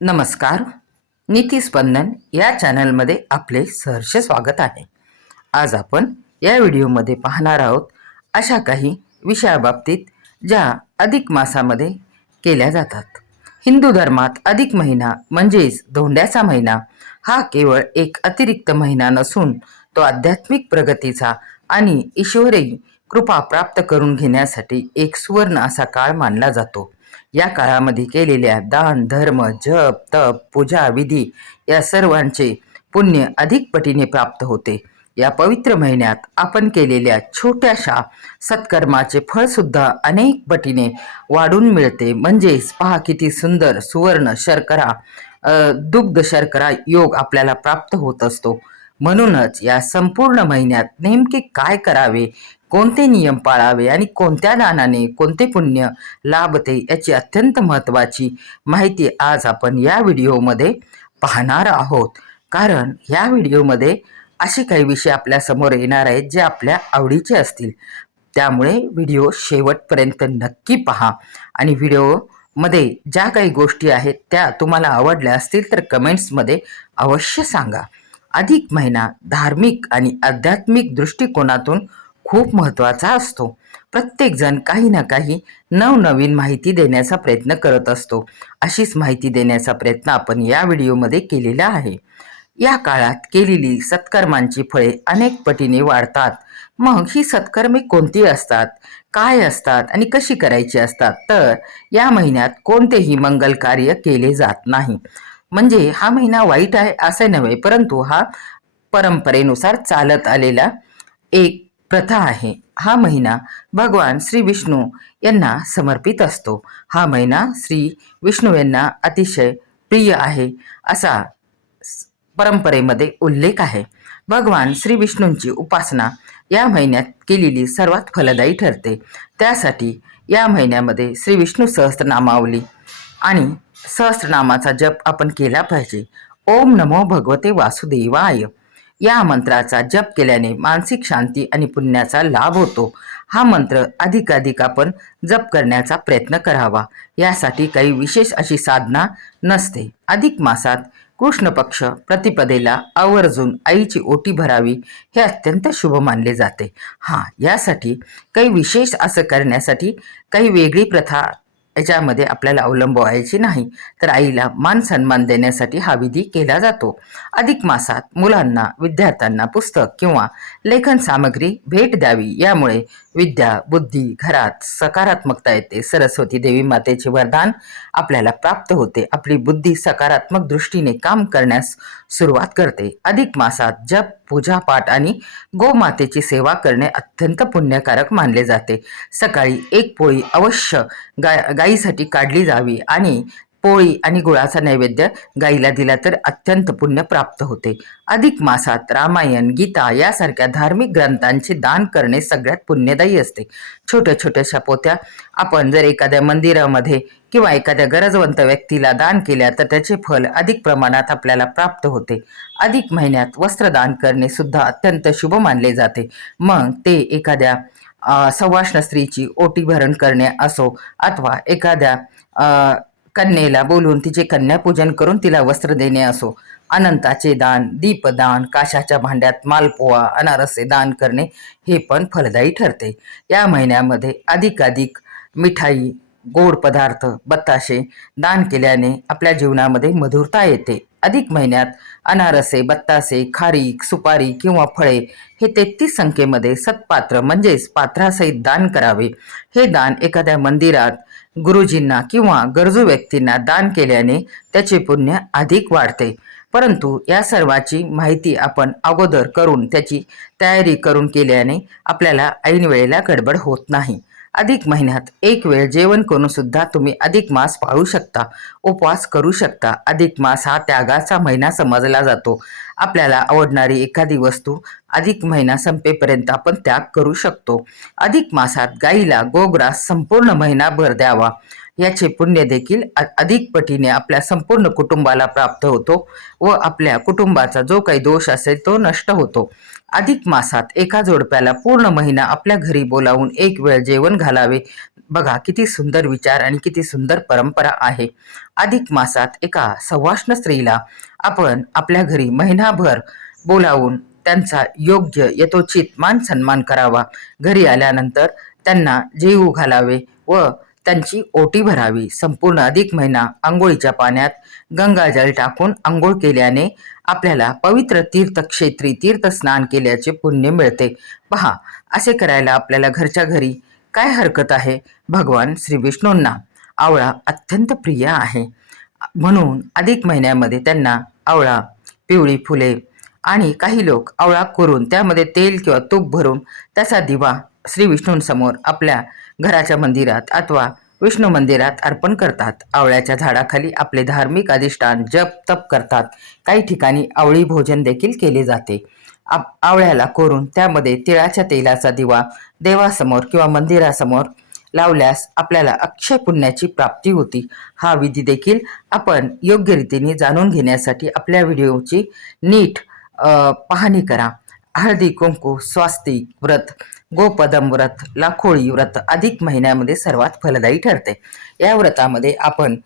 नमस्कार. नीतिस्पंदन या चॅनलमध्ये आपले सहर्ष स्वागत आहे. आज आपण या व्हिडिओमध्ये पाहणार आहोत अशा काही विषयाबाबतीत ज्या अधिक मासामध्ये केल्या जातात. हिंदू धर्मात अधिक महिना म्हणजेच धोंड्याचा महिना हा केवळ एक अतिरिक्त महिना नसून तो आध्यात्मिक प्रगतीचा आणि ईश्वरी कृपा प्राप्त करून घेण्यासाठी एक सुवर्ण असा काळ मानला जातो. या काळामध्ये केलेल्या दान, धर्म, जप, तप, पूजा, विधी या सर्वांचे पुण्य अधिक पटीने प्राप्त होते. या पवित्र महिन्यात आपण केलेल्या छोट्याशा सत्कर्माचे फळ सुद्धा अनेक पटीने वाढून मिळते. म्हणजेच पहा किती सुंदर सुवर्ण शर्करा दुग्ध शर्करा योग आपल्याला प्राप्त होत असतो. म्हणूनच या संपूर्ण महिन्यात नेमके काय करावे, कोणते नियम पाळावे आणि कोणत्या दानाने कोणते पुण्य लाभते याची अत्यंत महत्त्वाची माहिती आज आपण या व्हिडिओमध्ये पाहणार आहोत. कारण या व्हिडिओमध्ये असे काही विषय आपल्या समोर येणार आहेत जे आपल्या आवडीचे असतील. त्यामुळे व्हिडिओ शेवटपर्यंत नक्की पहा आणि व्हिडिओमध्ये ज्या काही गोष्टी आहेत त्या तुम्हाला आवडल्या असतील तर कमेंट्समध्ये अवश्य सांगा. अधिक महिना धार्मिक आणि आध्यात्मिक दृष्टिकोनातून खूप महत्त्वाचा असतो. प्रत्येकजण काही ना काही नवनवीन माहिती देण्याचा प्रयत्न करत असतो. अशीच माहिती देण्याचा प्रयत्न आपण या व्हिडिओमध्ये केलेला आहे. या काळात केलेली सत्कर्मांची फळे अनेक पटीने वाढतात. मग ही सत्कर्मे कोणती असतात, काय असतात आणि कशी करायची असतात? तर या महिन्यात कोणतेही मंगल कार्य केले जात नाही. म्हणजे हा महिना वाईट आहे असे नव्हे, परंतु हा परंपरेनुसार चालत आलेला एक प्रथा आहे. हा महिना भगवान श्री विष्णू यांना समर्पित असतो. हा महिना श्री विष्णू यांना अतिशय प्रिय आहे असा परंपरेमध्ये उल्लेख आहे. भगवान श्री विष्णूंची उपासना या महिन्यात केलेली सर्वात फलदायी ठरते. त्यासाठी या महिन्यामध्ये श्री विष्णू सहस्त्रनामावली आणि सहस्त्रनामाचा जप आपण केला पाहिजे. ओम नमो भगवते वासुदेवाय या मंत्राचा जप केल्याने मानसिक शांती आणि पुण्याचा लाभ होतो. हा मंत्र अधिकाधिक आपण जप करण्याचा प्रयत्न करावा. यासाठी काही विशेष अशी साधना नसते. अधिक मासात कृष्ण पक्ष प्रतिपदेला आवर्जून आईची ओटी भरावी हे अत्यंत शुभ मानले जाते. यासाठी काही विशेष असं करण्यासाठी काही वेगळी प्रथा याच्यामध्ये आपल्याला अवलंबवायची नाही, तर आईला मान सन्मान देण्यासाठी हा विधी केला जातो. अधिक मासात मुलांना विद्यार्थ्यांना पुस्तक किंवा लेखन सामग्री भेट द्यावी. यामुळे विद्या बुद्धी घरात सकारात्मकता येते. सरस्वती देवी मातेचे वरदान आपल्याला प्राप्त होते. आपली बुद्धी सकारात्मक दृष्टीने काम करण्यास सुरुवात करते. अधिक मासात जप पूजा पाठ आणि गोमातेची सेवा करणे अत्यंत पुण्यकारक मानले जाते. सकाळी एक पोळी अवश्य गायीसाठी काढली जावी आणि पोळी आणि गुळाचा नैवेद्य गाईला दिला तर अत्यंत पुण्य प्राप्त होते. अधिक मासात रामायण गीता यासारख्या धार्मिक ग्रंथांचे दान करणे सगळ्यात पुण्यदायी असते. छोट्या छोट्याशा पोथ्या आपण जर एखाद्या मंदिरामध्ये किंवा एखाद्या गरजवंत व्यक्तीला दान केल्या तर त्याचे फल अधिक प्रमाणात आपल्याला प्राप्त होते. अधिक महिन्यात वस्त्रदान करणे सुद्धा अत्यंत शुभ मानले जाते. मग ते एखाद्या सवाष्ण स्त्रीची ओटी भरण करणे असो अथवा एखाद्या कन्येला बोलून तिचे कन्यापूजन करून तिला वस्त्र देणे असो, अनंताचे दान, दीपदान, काशाच्या भांड्यात मालपोवा अनारसे दान करणे हे पण फलदायी ठरते. या महिन्यामध्ये अधिकाधिक मिठाई गोड पदार्थ बत्ताशे दान केल्याने आपल्या जीवनामध्ये मधुरता येते. अधिक महिन्यात अनारसे बत्तासे खारीक सुपारी किंवा फळे हे 33 संख्येमध्ये सत्पात्र म्हणजेच पात्रासहित दान करावे. हे दान एखाद्या मंदिरात गुरुजींना किंवा गरजू व्यक्तींना दान केल्याने त्याचे पुण्य अधिक वाढते. परंतु या सर्वाची माहिती आपण अगोदर करून त्याची तयारी करून केल्याने आपल्याला ऐन वेळेला गडबड होत नाही. अधिक महिन्यात एक वेळ जेवण करून सुद्धा तुम्ही अधिक मास पाळू शकता, उपवास करू शकता. अधिक मास हा त्यागाचा महिना समजला जातो. आपल्याला आवडणारी एखादी वस्तू अधिक महिना संपेपर्यंत आपण त्याग करू शकतो. अधिक मासात गाईला गोग्रास संपूर्ण महिनाभर द्यावा. याचे पुण्य देखील अधिक पटीने आपल्या संपूर्ण कुटुंबाला प्राप्त होतो व आपल्या कुटुंबाचा जो काही दोष असेल तो नष्ट होतो. अधिक मासात एका जोडप्याला पूर्ण महिना आपल्या घरी बोलावून एक वेळ जेवण घालावे. बघा किती सुंदर विचार आणि किती सुंदर परंपरा आहे. अधिक मासात एका सवाष्ण स्त्रीला आपण आपल्या घरी महिनाभर बोलावून त्यांचा योग्य यथोचित मान सन्मान करावा. घरी आल्यानंतर त्यांना जेवू घालावे व त्यांची ओटी भरावी. संपूर्ण अधिक महिना आंघोळीच्या पाण्यात गंगाजल टाकून आंघोळ केल्याने आपल्याला पवित्र तीर्थक्षेत्री तीर्थस्नान केल्याचे पुण्य मिळते. पहा, असे करायला आपल्याला घरच्या घरी काय हरकत आहे. भगवान श्री विष्णूंना आवळा अत्यंत प्रिय आहे, म्हणून अधिक महिन्यामध्ये त्यांना आवळा, पिवळी फुले आणि काही लोक आवळा करून त्यामध्ये तेल किंवा तूप भरून त्याचा दिवा श्री विष्णूंसमोर आपल्या घराच्या मंदिरात अथवा विष्णू मंदिरात अर्पण करतात. आवळ्याच्या झाडाखाली आपले धार्मिक अधिष्ठान जप तप करतात. काही ठिकाणी आवळी भोजन देखील केले जाते. आवळ्याला कोरून त्यामध्ये तिळाच्या तेलाचा दिवा देवासमोर किंवा मंदिरासमोर लावल्यास आपल्याला अक्षय पुण्याची प्राप्ती होती. हा विधी देखील आपण योग्य रीतीने जाणून घेण्यासाठी आपल्या व्हिडिओची नीट पाहणी करा. हळदी कुंकू स्वास्तिक व्रत, गोपदम व्रत, लाखोळी व्रत अधिक महिन्यामध्ये सर्वात फलदायी ठरते. या व्रतामध्ये आपण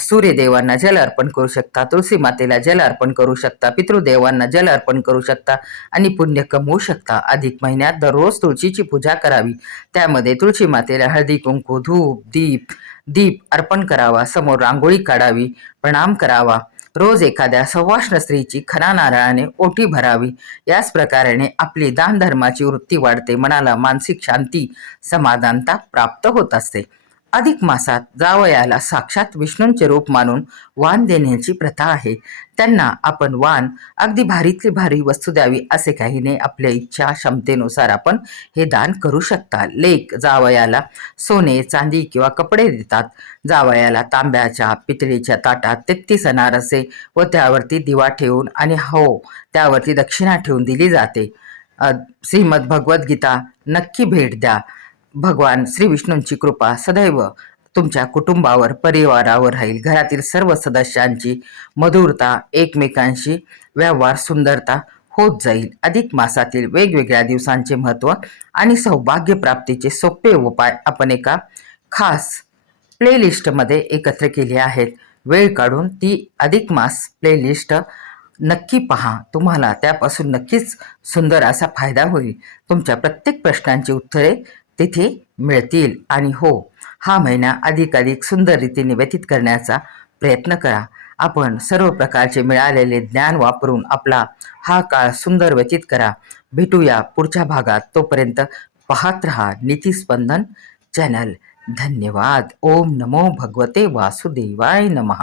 सूर्यदेवांना जल अर्पण करू शकता, तुळशी मातेला जल अर्पण करू शकता, पितृदेवांना जल अर्पण करू शकता आणि पुण्य कमवू शकता. अधिक महिन्यात दररोज तुळशीची पूजा करावी. त्यामध्ये तुळशी मातेला हळदी कुंकू, धूप, दीप अर्पण करावा. समोर रांगोळी काढावी, प्रणाम करावा. रोज एखाद्या सवाष्ण स्त्रीची खना नारळाने ओटी भरावी. याच प्रकाराने आपली दान धर्माची वृत्ती वाढते. मनाला मानसिक शांती, समाधानता प्राप्त होत असते. अधिक मासात जावयाला साक्षात विष्णूंचे रूप मानून वाण देण्याची प्रथा आहे. त्यांना आपण वाण अगदी भारीतली भारी वस्तू द्यावी असे काही नाही. आपल्या इच्छा क्षमतेनुसार आपण हे दान करू शकता. लेक जावयाला सोने, चांदी किंवा कपडे देतात. जावयाला तांब्याच्या पितळीच्या ताटात 33 अनारसे व त्यावरती दिवा ठेवून आणि त्यावरती दक्षिणा ठेवून दिली जाते. श्रीमद भगवद्गीता नक्की भेट द्या. भगवान श्री विष्णूंची कृपा सदैव तुमच्या कुटुंबावर, परिवारावर राहील. घरातील सर्व सदस्यांची मधुरता, एकमेकांशी व्यवहार, सुंदरता होत जाईल. अधिक मासातील वेगवेगळ्या दिवसांचे महत्त्व आणि सौभाग्य प्राप्तीचे सोपे उपाय आपण एका खास प्लेलिस्टमध्ये एकत्र केले आहेत. वेळ काढून ती अधिक मास प्लेलिस्ट नक्की पहा. तुम्हाला त्यापासून नक्कीच सुंदर असा फायदा होईल. तुमच्या प्रत्येक प्रश्नांची उत्तरे तिथे मिळतील. आणि हा महिना अधिकाधिक सुंदर रीतीने व्यतीत करण्याचा प्रयत्न करा. आपण सर्व प्रकारचे मिळालेले ज्ञान वापरून आपला हा काळ सुंदर व्यतीत करा. भेटूया पुढच्या भागात. तोपर्यंत पाहत रहा नीतिस्पंदन चॅनल. धन्यवाद. ओम नमो भगवते वासुदेवाय नमः.